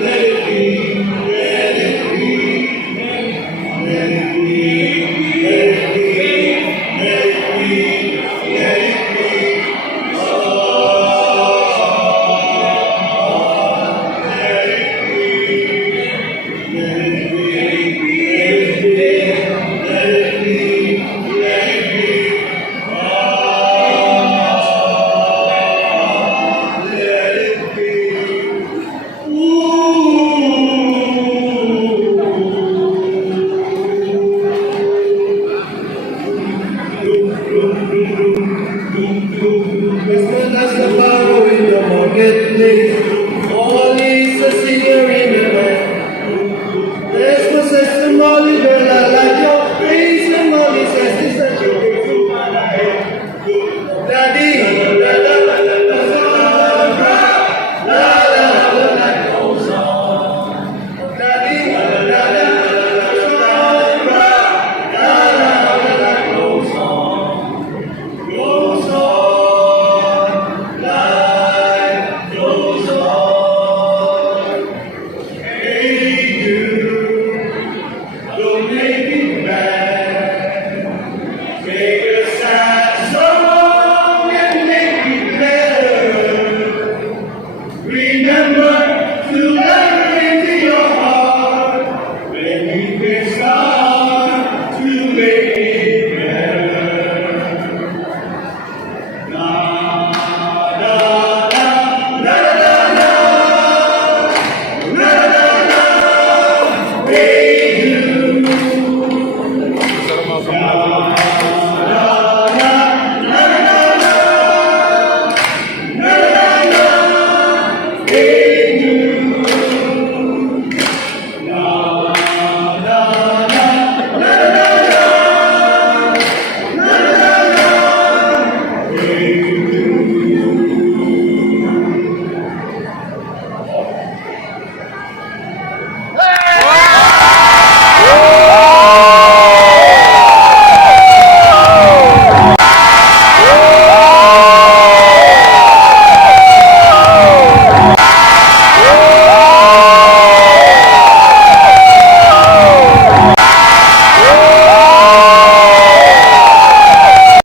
let it be, let it be, let it be, let it be, let it be, let it be. Oh, let it be, let it be, let it be, let it be, let it be. Oh, let it be. Christmas as the barrow in the marketplace, all is a singer in the night. There's no sense to Molly, girl, I like your face, and Molly says this that you're beautiful, man, I hate. Daddy, la la la la la la la la la goes on. Daddy, la la la la la la goes on. Goes on, life goes on. Hey you, don't make it bad. Take a sad song and make it better. Remember to let it into your heart when you can start to make it better. Na na na na na na na na na. Hey you. Na na na na na na na na. Hey.